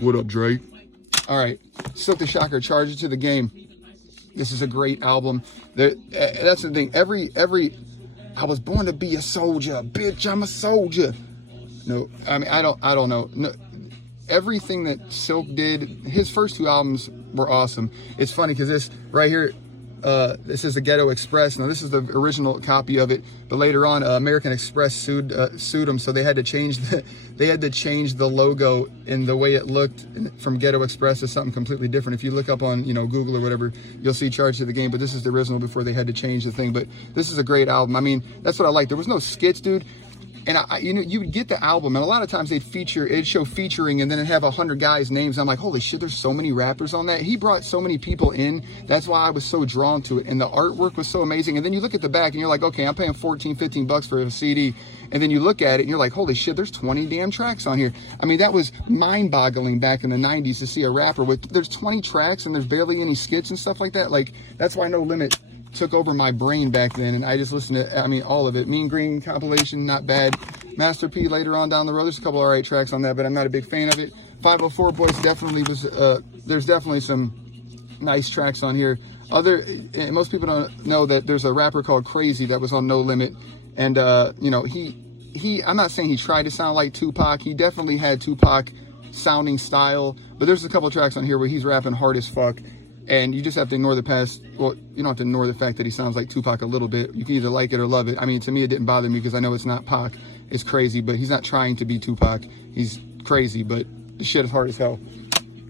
What up, Drake? All right, Silkk the Shocker, Charge It to the Game. This is a great album. That's the thing. I was born to be a soldier, bitch. I'm a soldier. No, I mean I don't know. No, everything that Silkk did, his first two albums were awesome. It's funny because this right here, this is the Ghetto Express. Now this is the original copy of it, but later on, American Express sued them, so they had to change the logo and the way it looked from Ghetto Express to something completely different. If you look up on Google or whatever, you'll see Charge to the Game. But this is the original before they had to change the thing. But this is a great album. I mean, that's what I like. There was no skits, dude. And you would get the album, and a lot of times it'd show featuring, and then it'd have 100 guys' names. I'm like, holy shit, there's so many rappers on that. He brought so many people in. That's why I was so drawn to it. And the artwork was so amazing. And then you look at the back, and you're like, okay, I'm paying 14, 15 bucks for a CD. And then you look at it, and you're like, holy shit, there's 20 damn tracks on here. I mean, that was mind-boggling back in the 90s to see a rapper there's 20 tracks, and there's barely any skits and stuff like that. Like, that's why No Limit took over my brain back then, and I just listened to, all of it. Mean Green compilation, not bad. Master P later on down the road, there's a couple alright tracks on that, but I'm not a big fan of it. 504 Boys definitely was, there's definitely some nice tracks on here. Most people don't know that there's a rapper called Crazy that was on No Limit, and I'm not saying he tried to sound like Tupac. He definitely had Tupac sounding style, but there's a couple tracks on here where he's rapping hard as fuck. And you just have to ignore the past. Well, you don't have to ignore the fact that he sounds like Tupac a little bit. You can either like it or love it. I mean, to me, it didn't bother me because I know it's not Pac. It's Crazy, but he's not trying to be Tupac. He's crazy, but the shit is hard as hell.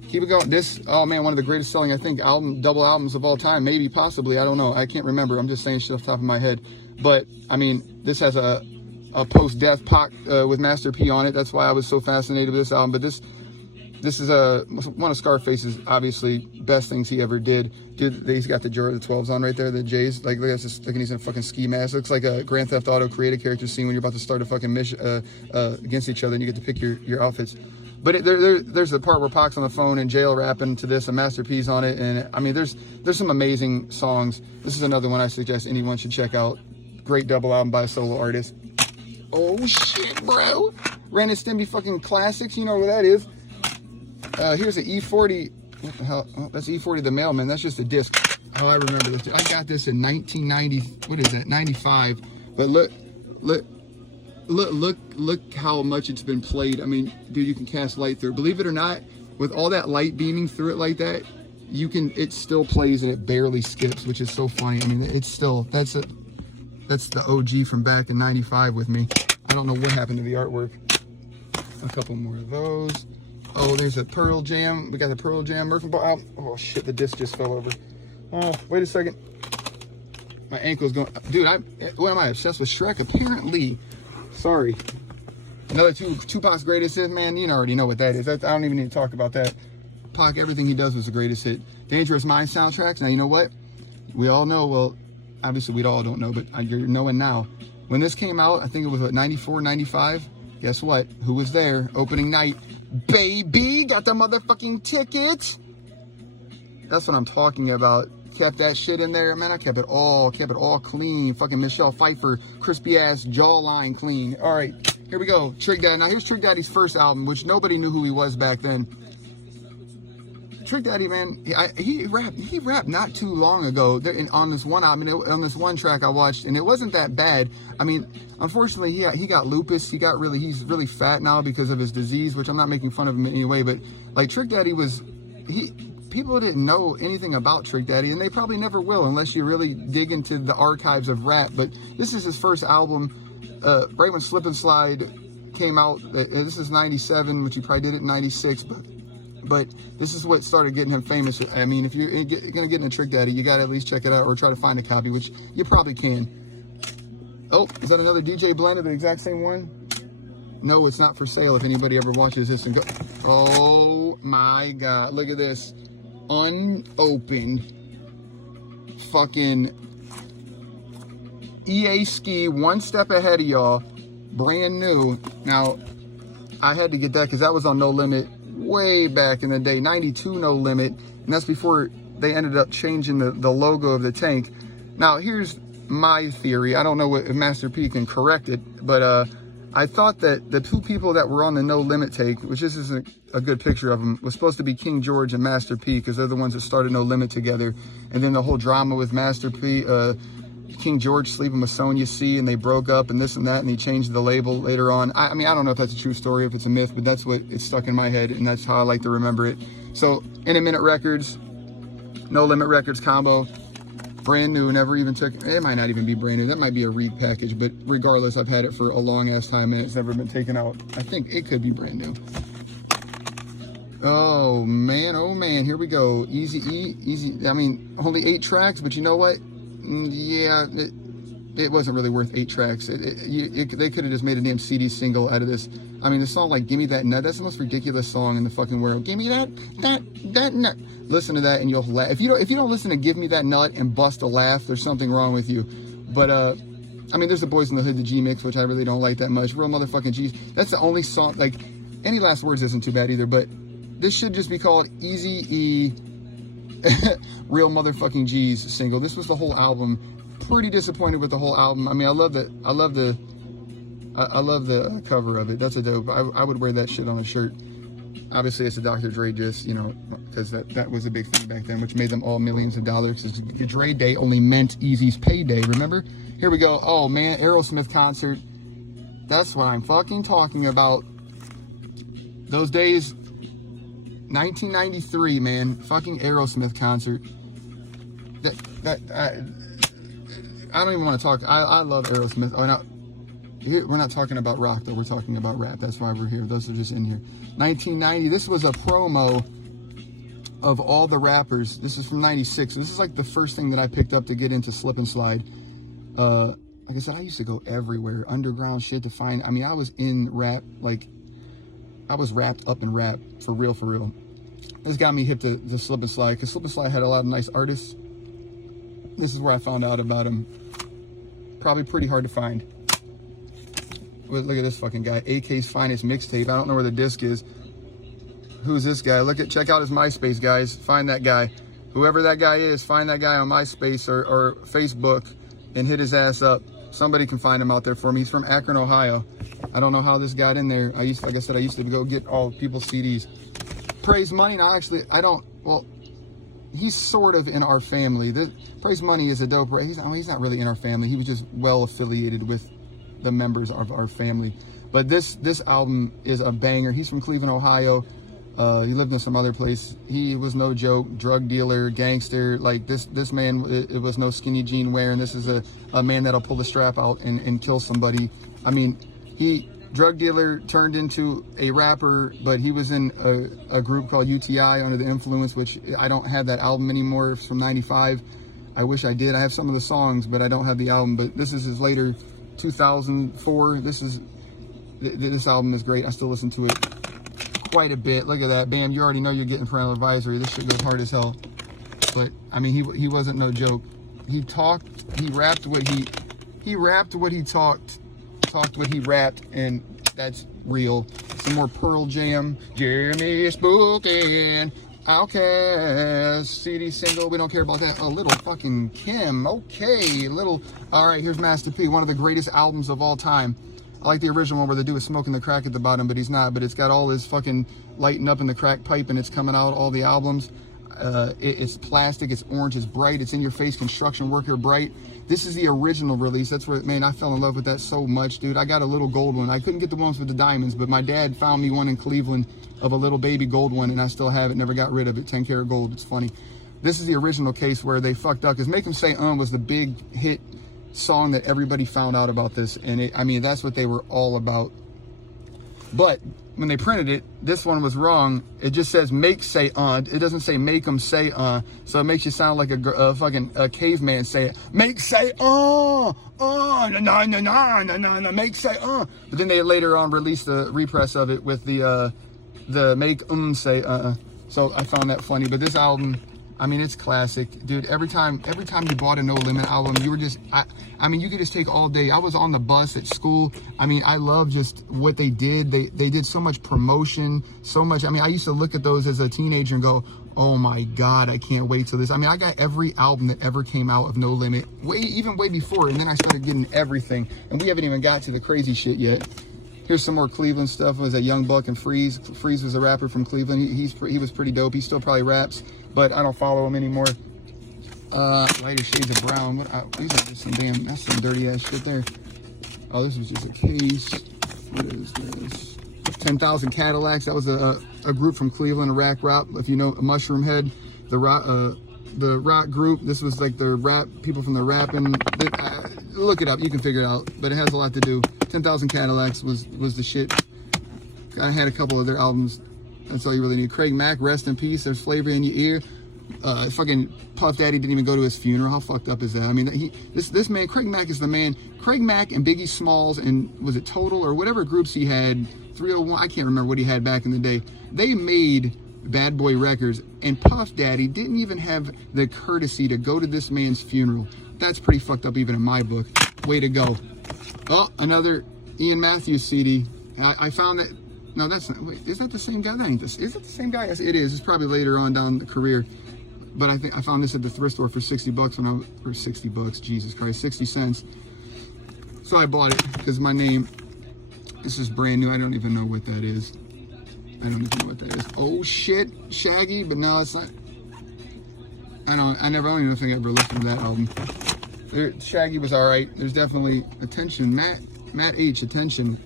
Keep it going. This, oh man, one of the greatest selling, I think, double albums of all time. Maybe, possibly. I don't know. I can't remember. I'm just saying shit off the top of my head. But, I mean, this has a post-death Pac with Master P on it. That's why I was so fascinated with this album. But this is one of Scarface's obviously best things he ever did. Dude, he's got the 12s on right there, the J's. Like, look at this, looking, he's in a fucking ski mask. Looks like a Grand Theft Auto creative character scene when you're about to start a fucking mission against each other, and you get to pick your outfits. But there's the part where Pac's on the phone in jail rapping to this, and Master P's on it, and I mean, there's some amazing songs. This is another one I suggest anyone should check out. Great double album by a solo artist. Oh shit, bro! Ren and Stimpy fucking classics. You know what that is. Here's an E40. What the hell? Oh, that's E40 the Mailman. That's just a disc. Oh, I remember this. I got this in 1990. What is that? 95. But look how much it's been played. I mean, dude, you can cast light through it. Believe it or not, with all that light beaming through it like that, it still plays and it barely skips, which is so funny. I mean, it's still, that's the OG from back in 95 with me. I don't know what happened to the artwork. A couple more of those. Oh, there's a Pearl Jam. We got the Pearl Jam Merkin album. Oh shit, the disc just fell over. Oh, wait a second. My ankle's going. Dude, what am I obsessed with Shrek? Apparently. Sorry. Another Tupac's greatest hit, man. You already know what that is. I don't even need to talk about that. Pac, everything he does was the greatest hit. Dangerous Minds soundtracks. Now you know what? We all know. Well, obviously we all don't know, but you're knowing now. When this came out, I think it was what, 94, 95. Guess what? Who was there? Opening night. Baby, got the motherfucking ticket. That's what I'm talking about. Kept that shit in there, man. I kept it all clean. Fucking Michelle Pfeiffer, crispy ass jawline clean. All right, here we go. Trick Daddy. Now here's Trick Daddy's first album, which nobody knew who he was back then. Trick Daddy, man, he rapped not too long ago on this one album, on this one track I watched, and it wasn't that bad. I mean, unfortunately, he got lupus. He's really fat now because of his disease, which I'm not making fun of him in any way, but like Trick Daddy people didn't know anything about Trick Daddy, and they probably never will unless you really dig into the archives of rap. But this is his first album, right when Slip and Slide came out. This is 97, which he probably did it in 96, but this is what started getting him famous. I mean, if you're gonna get into Trick Daddy, you gotta at least check it out or try to find a copy, which you probably can. Oh, is that another DJ blend of the exact same one? No, it's not for sale if anybody ever watches this and go, oh my God, look at this. Unopened fucking EA Ski, one step ahead of y'all, brand new. Now, I had to get that because that was on No Limit way back in the day, 92 No Limit, and that's before they ended up changing the logo of the tank. Now, here's my theory. I don't know if Master P can correct it, but I thought that the two people that were on the No Limit take, which this isn't a good picture of them, was supposed to be King George and Master P, because they're the ones that started No Limit together. And then the whole drama with Master P, King George sleeping with Sonya C, and they broke up and this and that, and he changed the label later on. I mean, I don't know if that's a true story, if it's a myth, but that's what it's stuck in my head, and that's how I like to remember it. So, In a Minute Records, No Limit Records combo. Brand new, never even took, it might not even be brand new, that might be a repackage, but regardless, I've had it for a long ass time and it's never been taken out. I think it could be brand new. Oh man, here we go. Eazy-E, Easy, I mean, only 8 tracks, but you know what? Yeah, it wasn't really worth 8 tracks. They could have just made a damn CD single out of this. I mean, the song like Gimme That Nut, that's the most ridiculous song in the fucking world. Gimme that nut. Listen to that and you'll laugh. If you don't listen to Give Me That Nut and bust a laugh, there's something wrong with you. But I mean, there's the Boys in the Hood, the G Mix, which I really don't like that much. Real motherfucking G's. That's the only song, like, Any Last Words isn't too bad either, but this should just be called Eazy-E Real Motherfucking G's single. This was the whole album. Pretty disappointed with the whole album. I mean, I love the cover of it. That's a dope. I would wear that shit on a shirt. Obviously, it's a Dr. Dre disc, you know, because that was a big thing back then, which made them all millions of dollars. Dre Day only meant Eazy's payday, remember? Here we go. Oh, man, Aerosmith concert. That's what I'm fucking talking about. Those days, 1993, man. Fucking Aerosmith concert. I don't even want to talk. I love Aerosmith. Oh, no. Here, we're not talking about rock, though. We're talking about rap. That's why we're here. Those are just in here. 1990. This was a promo of all the rappers. This is from 96. This is like the first thing that I picked up to get into Slip and Slide. Like I said, I used to go everywhere. Underground shit to find. I mean, I was in rap. Like, I was wrapped up in rap. For real, for real. This got me hip to Slip and Slide. Because Slip and Slide had a lot of nice artists. This is where I found out about him. Probably pretty hard to find. Look at this fucking guy. AK's Finest mixtape. I don't know where the disc is. Who's this guy? Check out his MySpace, guys. Find that guy. Whoever that guy is, find that guy on MySpace or Facebook and hit his ass up. Somebody can find him out there for me. He's from Akron, Ohio. I don't know how this got in there. Like I said, I used to go get all people's CDs. Praise Money. Now, actually, I don't. Well, he's sort of in our family. Praise Money is a dope. He's not really in our family. He was just well affiliated with the members of our family. But this album is a banger. He's from Cleveland, Ohio. He lived in some other place. He was no joke. Drug dealer, gangster. Like this man, it was no skinny jean wearing. This is a man that'll pull the strap out and kill somebody. I mean, drug dealer turned into a rapper, but he was in a group called UTI, Under the Influence, which I don't have that album anymore. It's from 95. I wish I did. I have some of the songs, but I don't have the album. But this is his later 2004. This album is great. I still listen to it quite a bit. Look at that. Bam, you already know you're getting parental advisory. This shit goes hard as hell. But I mean, he wasn't no joke. He rapped what he talked what he rapped, and that's real. Some more Pearl Jam, Jeremy Spookin', Outkast, CD single, we don't care about that. A Little fucking Kim, okay, all right, here's Master P, one of the greatest albums of all time. I like the original one where the dude is smoking the crack at the bottom, but he's not, but it's got all his fucking lighting up in the crack pipe and it's coming out, all the albums. It's plastic, it's orange, it's bright, it's in your face, construction worker bright. This is the original release. That's where, man, I fell in love with that so much, dude. I got a little gold one. I couldn't get the ones with the diamonds, but my dad found me one in Cleveland of a little baby gold one, and I still have it, never got rid of it. 10 karat gold, it's funny. This is the original case where they fucked up, because Make 'Em Say was the big hit song that everybody found out about this, and I mean, that's what they were all about. But when they printed it, this one was wrong. It just says make say it doesn't say make 'em say so it makes you sound like a fucking caveman say it. Make say no, make say But then they later on released the repress of it with the make say So I found that funny. But this album, I mean, it's classic, dude. Every time you bought a No Limit album, you were just, I mean, you could just take all day. I was on the bus at school. I mean, I love just what they did. They did so much promotion, so much. I mean, I used to look at those as a teenager and go, oh my God, I can't wait till this. I mean, I got every album that ever came out of No Limit, even way before. And then I started getting everything. And we haven't even got to the crazy shit yet. Here's some more Cleveland stuff. It was a Young Buck and Freeze. Freeze was a rapper from Cleveland. He was pretty dope. He still probably raps, but I don't follow him anymore. Lighter shades of brown. These are just that's some dirty ass shit there. Oh, this was just a case. What is this? 10,000 Cadillacs. That was a group from Cleveland, a rock. If you know Mushroom Head, the rock group. This was like the rap people from the rapping. Look it up, you can figure it out. But it has a lot to do. 10,000 Cadillacs was the shit. I had a couple of their albums. That's all you really need. Craig Mack, rest in peace. There's Flavor in Your Ear. Fucking Puff Daddy didn't even go to his funeral. How fucked up is that? I mean, this man, Craig Mack is the man. Craig Mack and Biggie Smalls and was it Total or whatever groups he had, 301, I can't remember what he had back in the day. They made Bad Boy Records, and Puff Daddy didn't even have the courtesy to go to this man's funeral. That's pretty fucked up even in my book. Way to go. Oh, another Ian Matthews CD. I found that. No, that's not. Wait, is that the same guy? That ain't this. Is it the same guy? Yes, it is. It's probably later on down the career. But I think I found this at the thrift store for 60 bucks when I was, or 60 bucks, Jesus Christ, 60 cents. So I bought it because my name, this is brand new. I don't even know what that is. I don't even know what that is. Oh shit, Shaggy, but no, it's not. I don't even think I ever listened to that album. Shaggy was all right. There's definitely Attention, Matt H, Attention.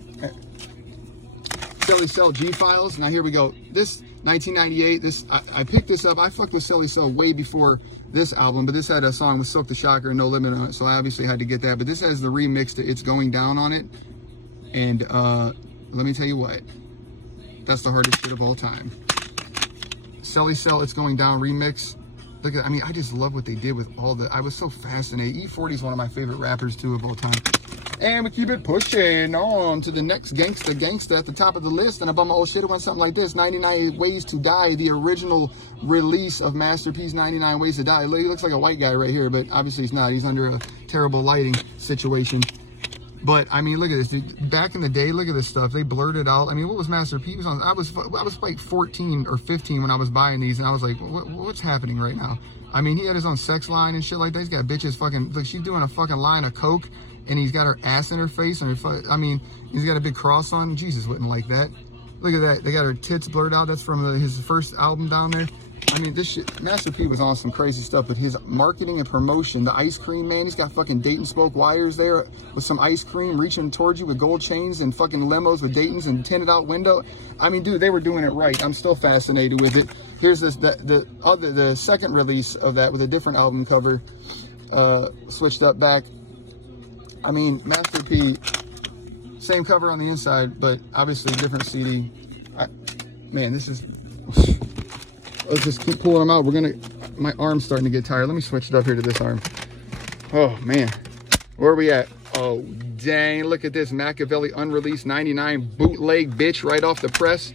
Silly Cell G Files. Now here we go. This 1998. This I picked this up. I fucked with Silly Cell way before this album, but this had a song with Silkk the Shocker and No Limit on it, so I obviously had to get that. But this has the remix to It's Going Down on it, and let me tell you what, that's the hardest shit of all time. Silly Cell It's Going Down remix. Look at, I mean, I just love what they did with all the. I was so fascinated. E40 is one of my favorite rappers too of all time. And we keep it pushing on to the next Gangsta at the top of the list. And above my old shit, it went something like this. 99 Ways to Die, the original release of Masterpiece 99 Ways to Die. He looks like a white guy right here, but obviously he's not. He's under a terrible lighting situation. But, I mean, look at this. Dude. Back in the day, look at this stuff. They blurred it out. I mean, what was Masterpiece on? I was like 14 or 15 when I was buying these, and I was like, what's happening right now? I mean, he had his own sex line and shit like that. He's got bitches fucking, look, she's doing a fucking line of coke. And he's got her ass in her face, and I mean, he's got a big cross on. Jesus wouldn't like that. Look at that. They got her tits blurred out. That's from his first album down there. I mean, this shit, Master P was on some crazy stuff, but his marketing and promotion, the ice cream, man, he's got fucking Dayton Spoke wires there with some ice cream reaching towards you with gold chains and fucking limos with Dayton's and tinted out window. I mean, dude, they were doing it right. I'm still fascinated with it. Here's this, the second release of that with a different album cover, switched up back. I mean, Master P, same cover on the inside, but obviously a different CD. Man, this is, let's just keep pulling them out. My arm's starting to get tired. Let me switch it up here to this arm. Oh, man. Where are we at? Oh, dang. Look at this. Machiavelli unreleased 99 bootleg bitch right off the press.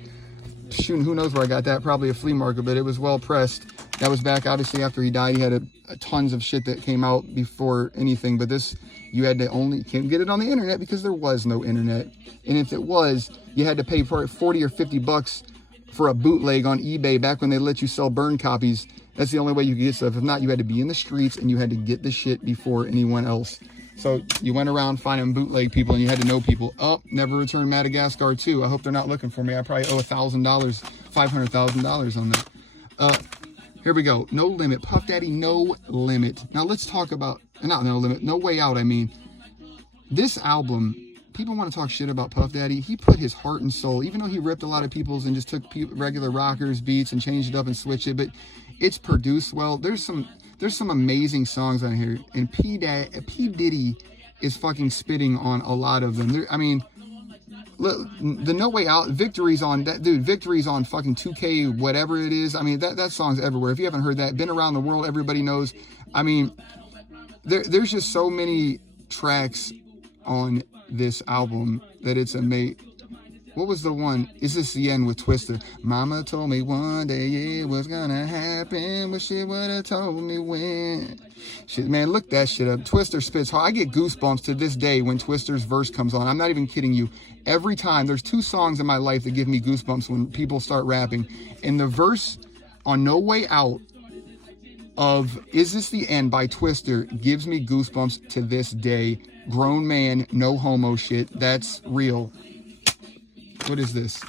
Shoot, who knows where I got that? Probably a flea market, but it was well pressed. That was back, obviously, after he died. He had tons of shit that came out before anything, but this, you had to can't get it on the internet because there was no internet. And if it was, you had to pay for it 40 or 50 bucks for a bootleg on eBay back when they let you sell burn copies. That's the only way you could get stuff. If not, you had to be in the streets and you had to get the shit before anyone else. So you went around finding bootleg people and you had to know people. Oh, Never Return Madagascar 2. I hope they're not looking for me. I probably owe $1,000, $500,000 on that. Here we go. No Limit. Puff Daddy, No Limit. Now let's talk about, not No Limit, No Way Out, I mean. This album, people want to talk shit about Puff Daddy. He put his heart and soul, even though he ripped a lot of people's and just took regular rockers, beats, and changed it up and switched it, but it's produced well. There's some amazing songs on here, and P. Diddy is fucking spitting on a lot of them. I mean, the No Way Out, Victory's on that, dude. Victory's on fucking 2K, whatever it is. I mean, that song's everywhere. If you haven't heard that, Been Around the World, everybody knows. I mean, there's just so many tracks on this album that it's amazing. What was the one? Is this the end with Twister? Mama told me one day it was gonna happen, but she would have told me when. Shit, man, look that shit up. Twister spits hard. I get goosebumps to this day when Twister's verse comes on. I'm not even kidding you. Every time, there's 2 songs in my life that give me goosebumps when people start rapping. And the verse on No Way Out of Is This the End by Twister gives me goosebumps to this day. Grown man, no homo shit. That's real. What is this?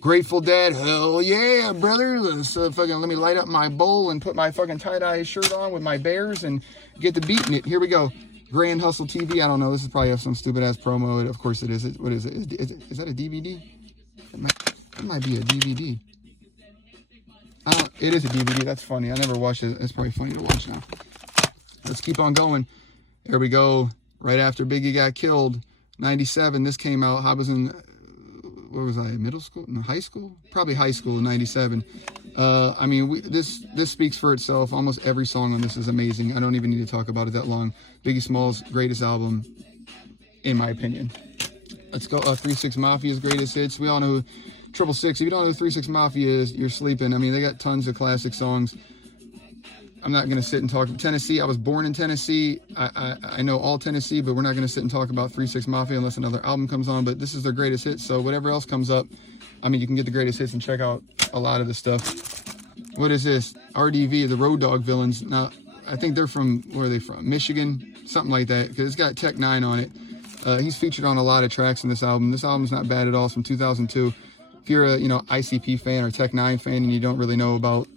Grateful Dead, hell yeah, brother. Let me light up my bowl and put my fucking tie-dye shirt on with my bears and get to beating it. Here we go. Grand Hustle TV. I don't know. This is probably some stupid-ass promo. Of course it is. What is it? Is that a DVD? It might be a DVD. It is a DVD. That's funny. I never watched it. It's probably funny to watch now. Let's keep on going. There we go. Right after Biggie got killed, 97. This came out. I was in... Where was I? Middle school? No, high school? Probably high school in 97. I mean, this speaks for itself. Almost every song on this is amazing. I don't even need to talk about it that long. Biggie Smalls' greatest album, in my opinion. Let's go. 3 6 Mafia's greatest hits. We all know who 666. If you don't know who 3 6 Mafia is, you're sleeping. I mean, they got tons of classic songs. I'm not going to sit and talk. Tennessee, I was born in Tennessee. I know all Tennessee, but we're not going to sit and talk about 3 6 Mafia unless another album comes on. But this is their greatest hits. So whatever else comes up, I mean, you can get the greatest hits and check out a lot of the stuff. What is this? RDV, the Road Dogg Villains. Now, I think they're from, where are they from? Michigan? Something like that. Because it's got Tech 9 on it. He's featured on a lot of tracks in this album. This album's not bad at all. It's from 2002. If you're a, ICP fan or Tech 9 fan and you don't really know about,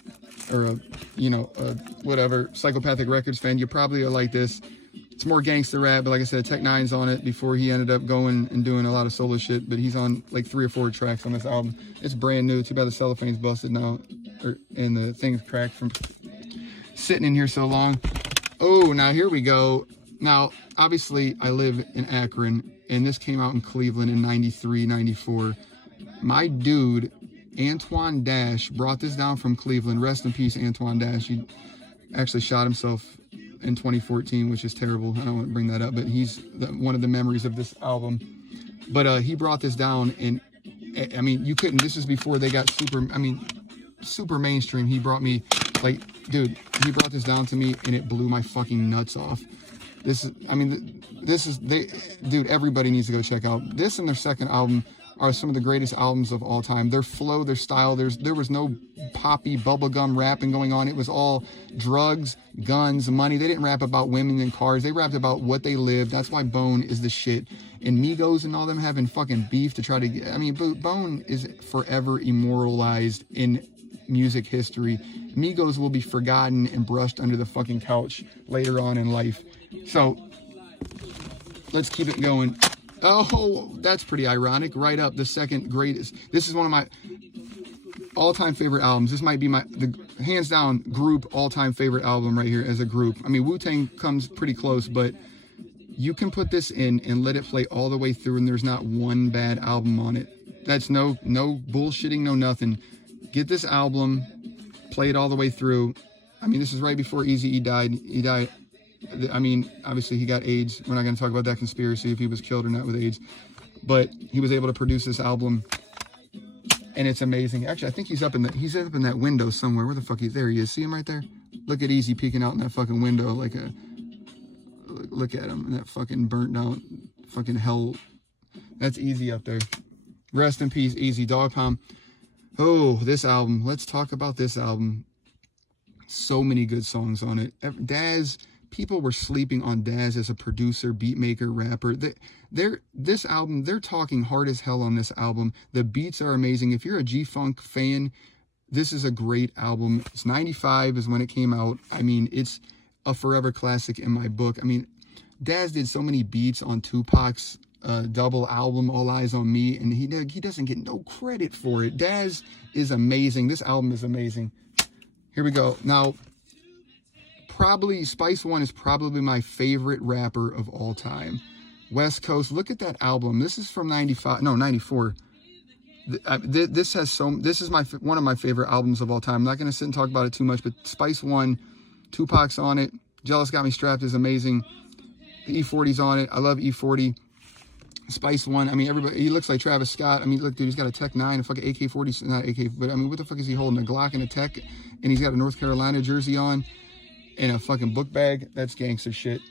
or whatever, Psychopathic Records fan, you probably are like this. It's more gangster rap, but like I said, Tech 9's on it before he ended up going and doing a lot of solo shit, but he's on like 3 or 4 tracks on this album. It's brand new. Too bad the cellophane's busted now, and the thing's cracked from sitting in here so long. Oh, now here we go. Now, obviously, I live in Akron, and this came out in Cleveland in 93, 94. My dude, Antoine Dash, brought this down from Cleveland. Rest in peace, Antoine Dash. He actually shot himself in 2014, which is terrible. I don't want to bring that up, but he's one of the memories of this album. But he brought this down, and I mean, you couldn't. This is before they got super mainstream. He brought me, dude, he brought this down to me, and it blew my fucking nuts off. Dude, everybody needs to go check out this, and their second album are some of the greatest albums of all time. Their flow, their style, there was no poppy bubblegum rapping going on. It was all drugs, guns, money. They didn't rap about women and cars. They rapped about what they lived. That's why Bone is the shit. And Migos and all them having fucking beef to try to get... I mean, Bone is forever immortalized in music history. Migos will be forgotten and brushed under the fucking couch later on in life. So, let's keep it going. Oh, that's pretty ironic. Right up, the second greatest. This is one of my all-time favorite albums. This might be the hands down group all-time favorite album right here as a group. I mean, Wu-Tang comes pretty close, but you can put this in and let it play all the way through, and there's not one bad album on it. That's no bullshitting, no nothing. Get this album, play it all the way through. I mean, this is right before Eazy-E died. He died. I mean, obviously he got AIDS. We're not going to talk about that conspiracy if he was killed or not with AIDS. But he was able to produce this album, and it's amazing. Actually, I think he's up in that window somewhere. Where the fuck is there? He is. See him right there? Look at Eazy peeking out in that fucking window like a. Look at him in that fucking burnt out fucking hell. That's Eazy up there. Rest in peace, Eazy. Dog Pound. Oh, this album. Let's talk about this album. So many good songs on it. Daz. People were sleeping on Daz as a producer, beat maker, rapper. This album, they're talking hard as hell on this album. The beats are amazing. If you're a G-Funk fan, this is a great album. It's 95 is when it came out. I mean, it's a forever classic in my book. I mean, Daz did so many beats on Tupac's double album, All Eyes on Me, and he doesn't get no credit for it. Daz is amazing. This album is amazing. Here we go. Now, probably Spice One is probably my favorite rapper of all time. West Coast, look at that album. This is from 94. This is one of my favorite albums of all time. I'm not going to sit and talk about it too much, but Spice One, Tupac's on it. Jealous Got Me Strapped is amazing. The E40's on it. I love E40. Spice One, I mean, everybody, he looks like Travis Scott. I mean, look, dude, he's got a Tech 9, a fucking AK-40, not AK, but I mean, what the fuck is he holding? A Glock and a Tech, and he's got a North Carolina jersey on. In a fucking book bag. That's gangster shit.